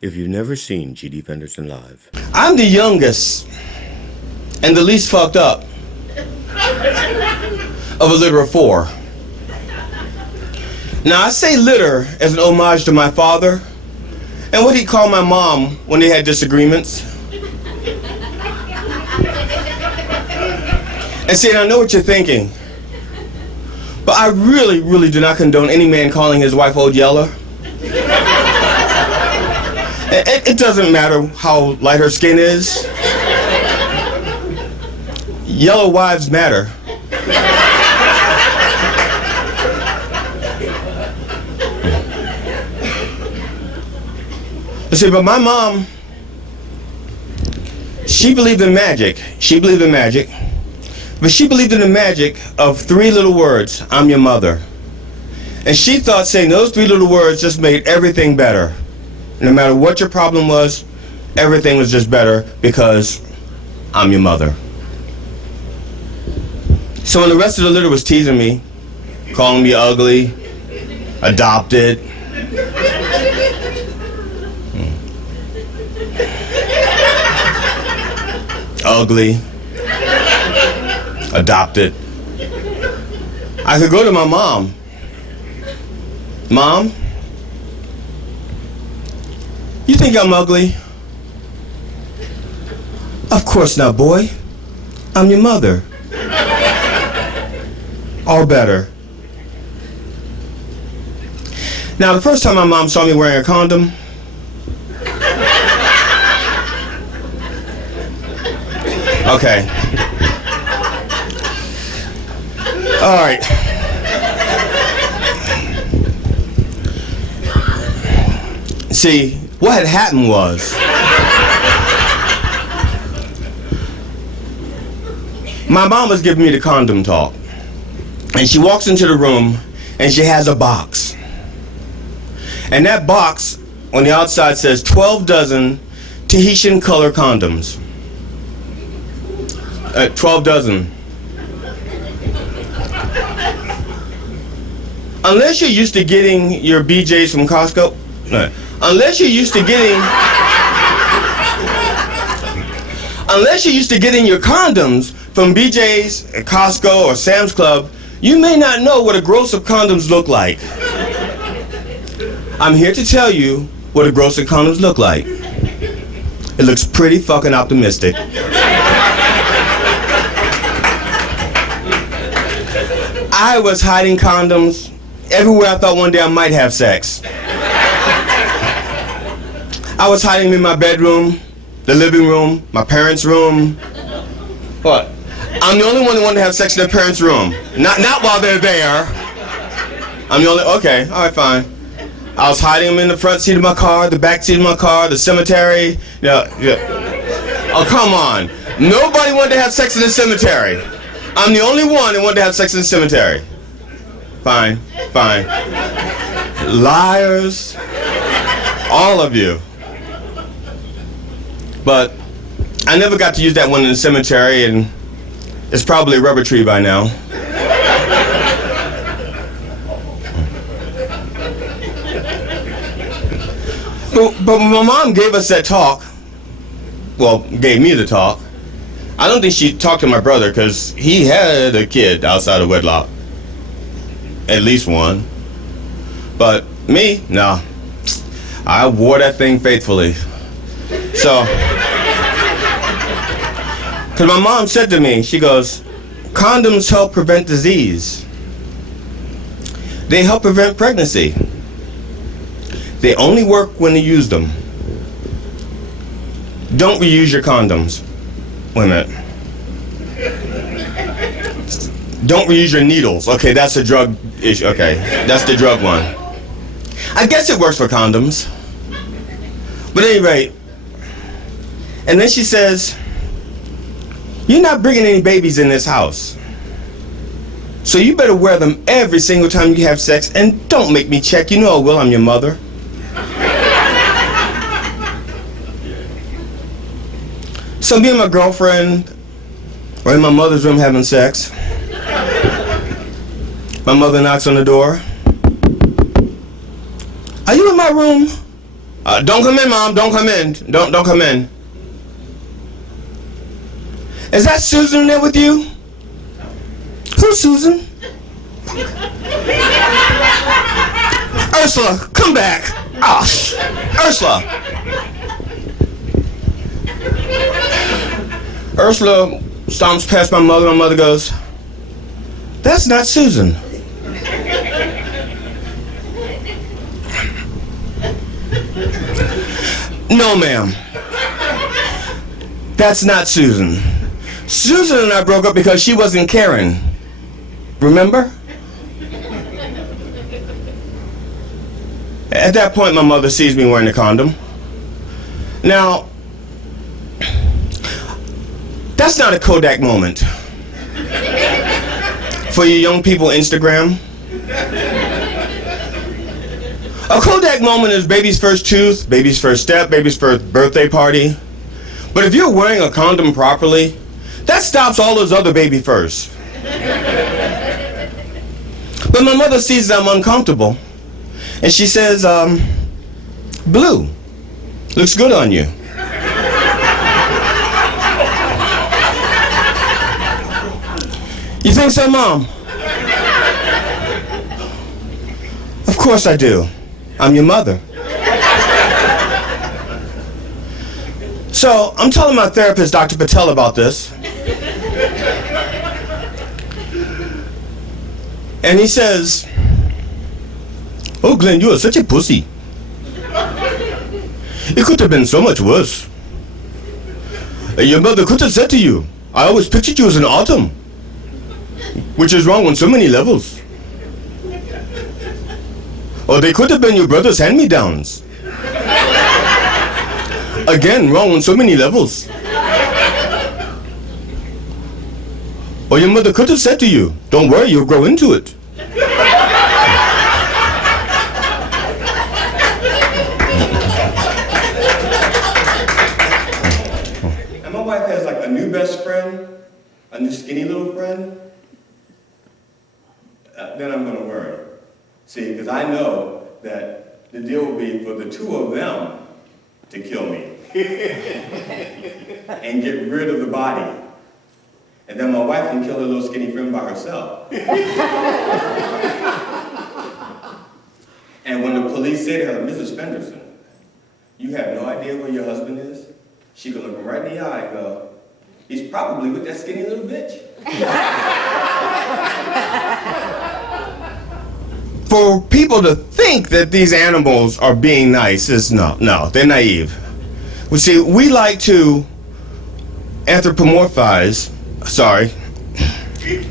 if you've never seen GDFenderson live. I'm the youngest and the least fucked up of a litter of four. Now, I say litter as an homage to my father and what he called my mom when they had disagreements. And see, I know what you're thinking, but I really do not condone any man calling his wife Old Yeller. It doesn't matter how light her skin is. Yellow wives matter. See, but my mom, she believed in magic. But she believed in the magic of three little words: I'm your mother. And she thought saying those three little words just made everything better. No matter what your problem was, everything was just better because I'm your mother. So when the rest of the litter was teasing me, calling me ugly, adopted, ugly, adopted, I could go to my mom. Mom, you think I'm ugly? Of course not, boy. I'm your mother. Or better. Now, the first time my mom saw me wearing a condom, okay. All right. See, what had happened was my mom was giving me the condom talk, and she walks into the room and she has a box, and that box on the outside says 12 dozen Tahitian color condoms. 12 dozen. Unless you're used to getting your BJs from Costco, unless you're used to getting your condoms from BJ's, Costco, or Sam's Club, you may not know what a gross of condoms look like. I'm here to tell you what a gross of condoms look like. It looks pretty fucking optimistic. I was hiding condoms everywhere I thought one day I might have sex. I was hiding them in my bedroom, the living room, my parents' room. What? I'm the only one who wanted to have sex in their parents' room. Not while they're there. I'm the only, okay, all right, fine. I was hiding them in the front seat of my car, the back seat of my car, the cemetery. Yeah. Oh, come on. Nobody wanted to have sex in the cemetery. I'm the only one that wanted to have sex in the cemetery. Fine. Liars. All of you. But I never got to use that one in the cemetery, and it's probably a rubber tree by now. But when my mom gave us that talk, well, gave me the talk, I don't think she talked to my brother because he had a kid outside of wedlock. At least one. But me, no. I wore that thing faithfully. So, because my mom said to me, she goes, condoms help prevent disease. They help prevent pregnancy. They only work when you use them. Don't reuse your condoms. Wait a minute. Don't reuse your needles. Okay, that's a drug issue. Okay, that's the drug one. I guess it works for condoms. But at any rate, and then she says, you're not bringing any babies in this house. So you better wear them every single time you have sex, and don't make me check. You know I will, I'm your mother. So me and my girlfriend were in my mother's room having sex. My mother knocks on the door. Are you in my room? Don't come in, Mom. Don't come in. Don't come in. Is that Susan there with you? Who's Susan? Ursula, come back. Oh, Ursula. Ursula stomps past my mother. My mother goes, "That's not Susan." "No, ma'am. That's not Susan. Susan and I broke up because she wasn't caring. Remember?" At that point, my mother sees me wearing a condom. Now, that's not a Kodak moment. For you young people, Instagram. A Kodak moment is baby's first tooth, baby's first step, baby's first birthday party. But if you're wearing a condom properly, that stops all those other baby firsts. But my mother sees that I'm uncomfortable, and she says, "Blue, looks good on you." "You think so, Mom?" "Of course I do. I'm your mother." So I'm telling my therapist, Dr. Patel, about this. And he says, "Oh, Glenn, you are such a pussy. It could have been so much worse. Your mother could have said to you, 'I always pictured you as an autumn,' which is wrong on so many levels. Or they could have been your brother's hand-me-downs. Again, wrong on so many levels. Or your mother could have said to you, 'Don't worry, you'll grow into it.'" And my wife has like a new best friend, a new skinny little friend. Then I'm gonna worry. See, because I know that the deal will be for the two of them to kill me and get rid of the body. And then my wife can kill her little skinny friend by herself. And when the police say to her, "Mrs. Fenderson, you have no idea where your husband is," she can look him right in the eye and go, "He's probably with that skinny little bitch." For people to think that these animals are being nice is no, they're naive. Well, see, we like to anthropomorphize. Sorry,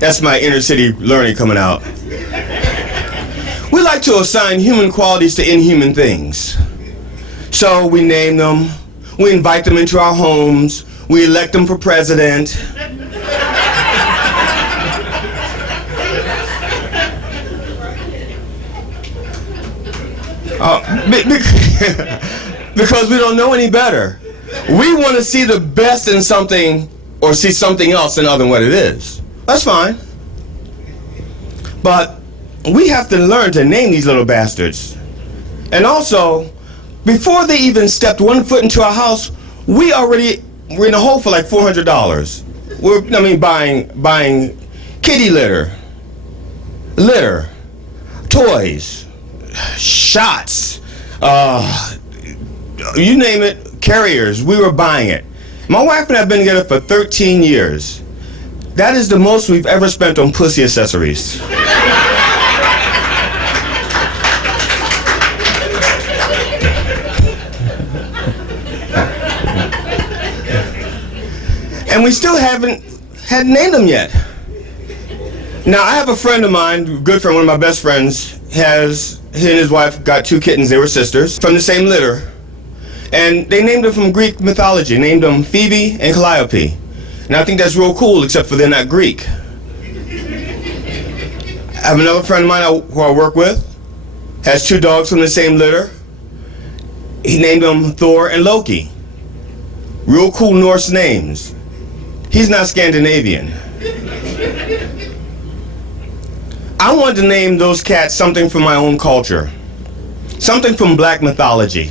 that's my inner city learning coming out. We like to assign human qualities to inhuman things. So we name them, we invite them into our homes, we elect them for president. Because we don't know any better. We want to see the best in something or see something else in other than what it is. That's fine. But we have to learn to name these little bastards. And also, before they even stepped 1 foot into our house, we're in a hole for like $400. We're buying kitty litter, toys, shots, you name it, carriers. We were buying it. My wife and I have been together for 13 years. That is the most we've ever spent on pussy accessories. And we still hadn't named them yet. Now, I have a friend of mine, a good friend, one of my best friends, he and his wife got 2 kittens. They were sisters from the same litter. And they named them from Greek mythology, named them Phoebe and Calliope. And I think that's real cool, except for they're not Greek. I have another friend of mine who I work with, has 2 dogs from the same litter. He named them Thor and Loki. Real cool Norse names. He's not Scandinavian. I wanted to name those cats something from my own culture. Something from black mythology.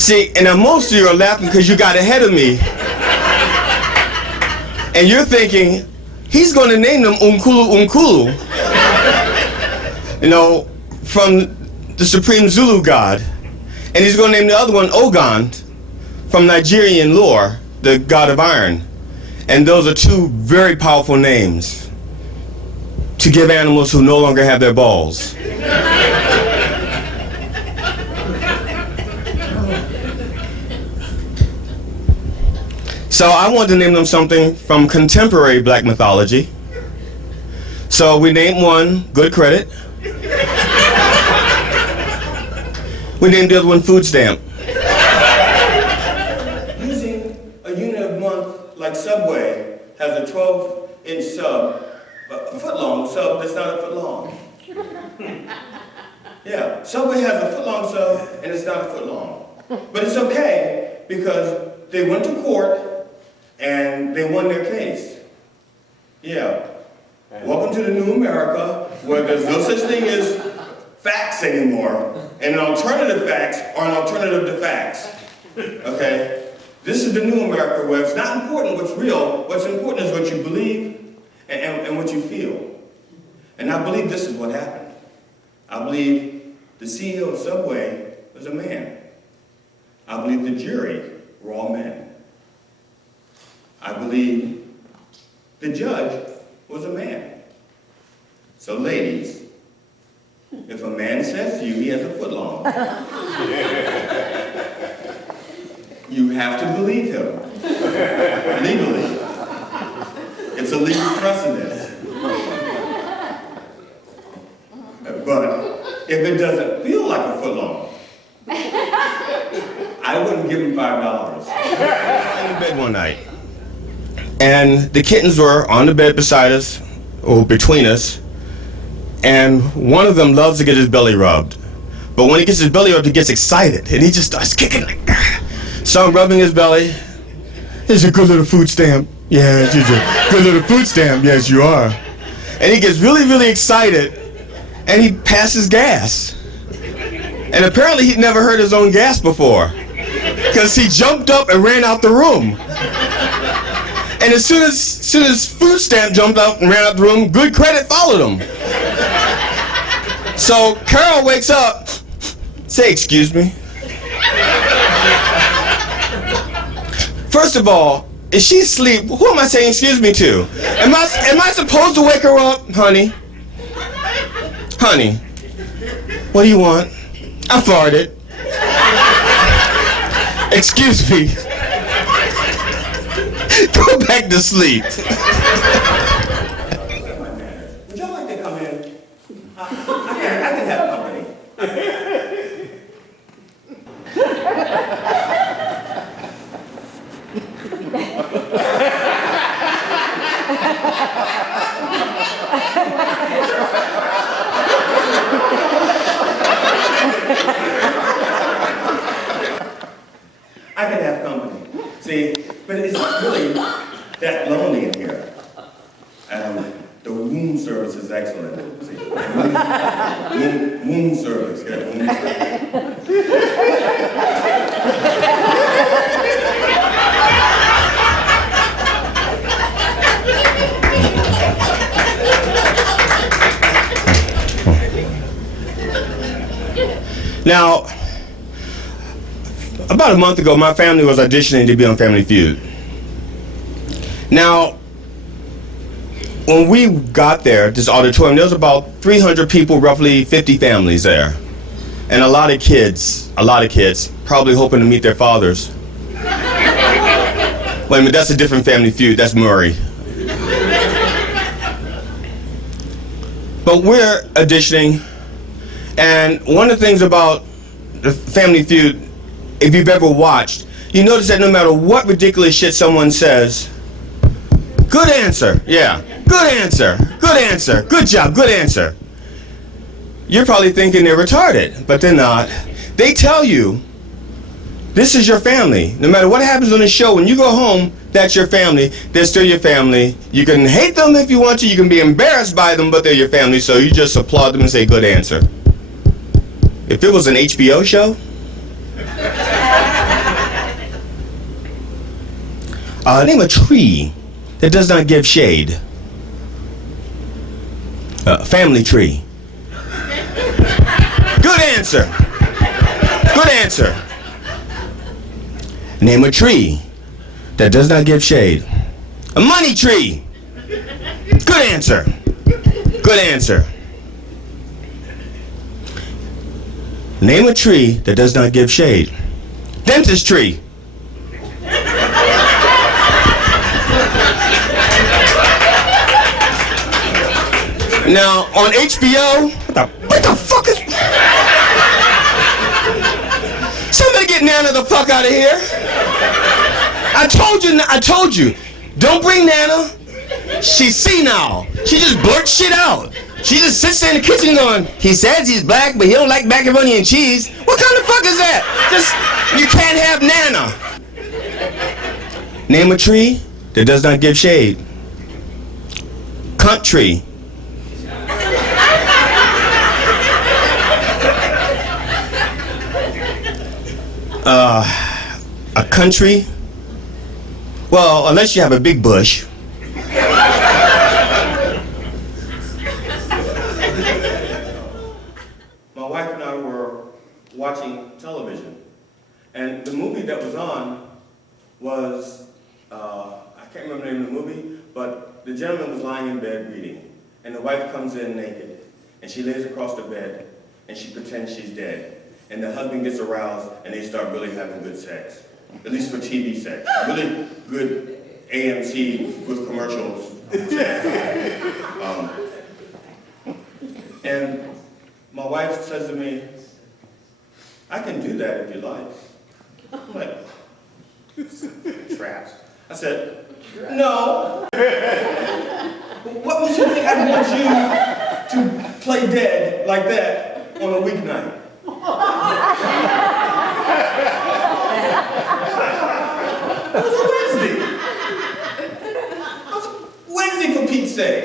See, and now most of you are laughing because you got ahead of me. And you're thinking, he's going to name them Unkulu Unkulu. You know, from the supreme Zulu god. And he's going to name the other one Ogon, from Nigerian lore, the god of iron. And those are two very powerful names to give animals who no longer have their balls. So I wanted to name them something from contemporary black mythology. So we named one Good Credit. We named the other one Food Stamp. Using a unit of month like Subway has a 12-inch sub, a foot-long sub that's not a foot long. Yeah, Subway has a foot-long sub and it's not a foot long. But it's okay because they went to court and they won their case. Yeah. Welcome to the new America, where there's no such thing as facts anymore, and an alternative facts are an alternative to facts. Okay? This is the new America where it's not important what's real, what's important is what you believe and what you feel. And I believe this is what happened. I believe the CEO of Subway was a man. I believe the jury were all men. I believe the judge was a man. So ladies, if a man says to you he has a foot long, you have to believe him. Legally. It's a legal precedent. But if it doesn't feel like a foot long, I wouldn't give him $5. In bed one night. And the kittens were on the bed beside us, or between us, and one of them loves to get his belly rubbed. But when he gets his belly rubbed, he gets excited, and he just starts kicking like that. So I'm rubbing his belly. It's a good little food stamp. Yeah, it's a good little food stamp. Yes, you are. And he gets really, really excited, and he passes gas. And apparently he'd never heard his own gas before, because he jumped up and ran out the room. And as soon as Food Stamp jumped out and ran out the room, Good Credit followed him. So Carroll wakes up, say, excuse me. First of all, is she asleep? Who am I saying excuse me to? Am I supposed to wake her up? Honey, what do you want? I farted. Excuse me. Go back to sleep. Would y'all like to come in? I can have company. I can have company. See, but it's not really that lonely in here. The womb service is excellent. See, womb service, yeah, womb service. Now, about a month ago, my family was auditioning to be on Family Feud. Now, when we got there, this auditorium, there was about 300 people, roughly 50 families there. And a lot of kids, probably hoping to meet their fathers. Wait a minute, that's a different Family Feud, that's Murray. But we're auditioning, and one of the things about the Family Feud, if you've ever watched, you notice that no matter what ridiculous shit someone says, good answer, yeah, good answer, good job, good answer. You're probably thinking they're retarded, but they're not. They tell you, this is your family. No matter what happens on the show, when you go home, that's your family. They're still your family. You can hate them if you want to, you can be embarrassed by them, but they're your family, so you just applaud them and say good answer. If it was an HBO show, Name a tree that does not give shade. Family tree. Good answer. Good answer. Name a tree that does not give shade. A money tree. Good answer. Good answer. Name a tree that does not give shade. Dentist tree. Now, on HBO, what the fuck is... Somebody get Nana the fuck out of here. I told you, don't bring Nana. She's senile. She just blurts shit out. She just sits there in the kitchen going, he says he's black, but he don't like macaroni and cheese. What kind of fuck is that? Just, you can't have Nana. Name a tree that does not give shade. Country. A country? Well, unless you have a big bush. My wife and I were watching television, and the movie that was on was, I can't remember the name of the movie, but the gentleman was lying in bed reading, and the wife comes in naked, and she lays across the bed, and she pretends she's dead. And the husband gets aroused, and they start really having good sex. At least for TV sex. Really good AMC with commercials. And my wife says to me, I can do that if you like. I'm like, traps. I said, no. What would you think I want you to play dead like that on a weeknight? It was a Wednesday. It was a Wednesday for Pete's sake.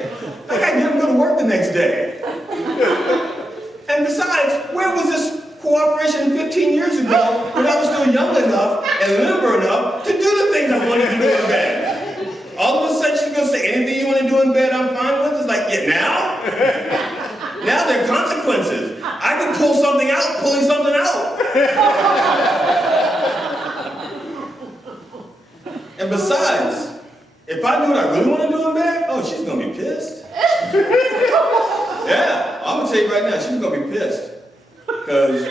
I gotta get him to go to work the next day. And besides, where was this cooperation 15 years ago when I was still young enough and limber enough to do the things I wanted to do in bed? All of a sudden she's gonna say, anything you want to do in bed I'm fine with? It's like, yeah, now? Now there are consequences. I can pull something out, pulling something out. And besides, if I do what I really want to do in bed, oh, she's going to be pissed. Yeah, I'm going to tell you right now, she's going to be pissed. Because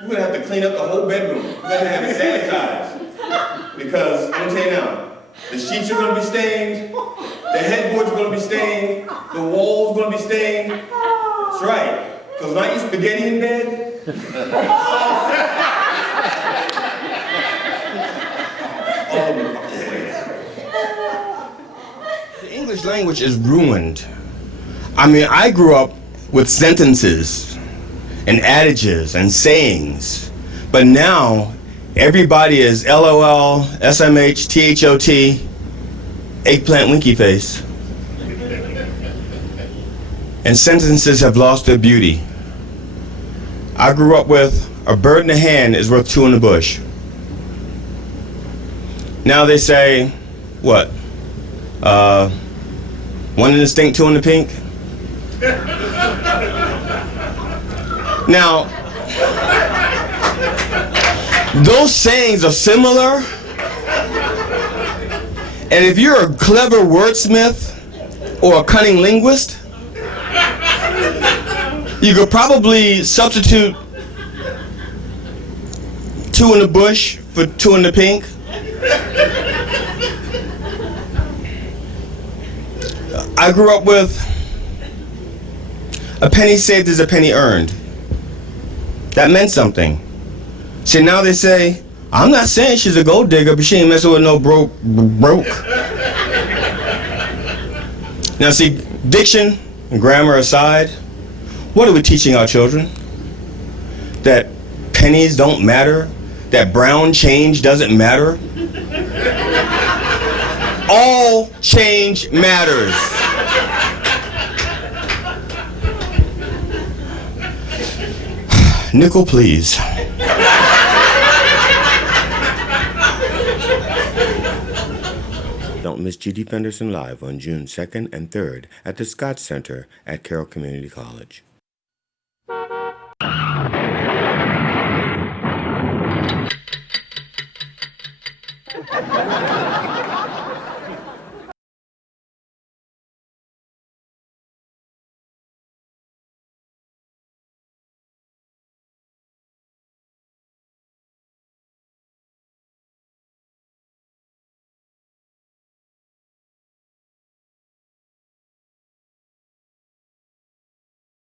we're going to have to clean up the whole bedroom. We're going to have it sanitized. Because, I'm going to tell you now, the sheets are going to be stained, the headboard's going to be stained, the wall's going to be stained. That's right. Because when I eat spaghetti in bed, the English language is ruined. I mean, I grew up with sentences and adages and sayings, but now everybody is LOL, SMH, THOT, eggplant winky face. And sentences have lost their beauty. I grew up with a bird in the hand is worth two in the bush. Now they say, what? One in the stink, two in the pink? Now, those sayings are similar. And if you're a clever wordsmith or a cunning linguist, you could probably substitute two in the bush for two in the pink. I grew up with a penny saved is a penny earned. That meant something. See, now they say, I'm not saying she's a gold digger, but she ain't messing with no broke. Now see, diction and grammar aside, what are we teaching our children? That pennies don't matter? That brown change doesn't matter? All change matters. Nickel, please. miss GD Fenderson Live on June 2nd and 3rd at the Scott Center at Carroll Community College.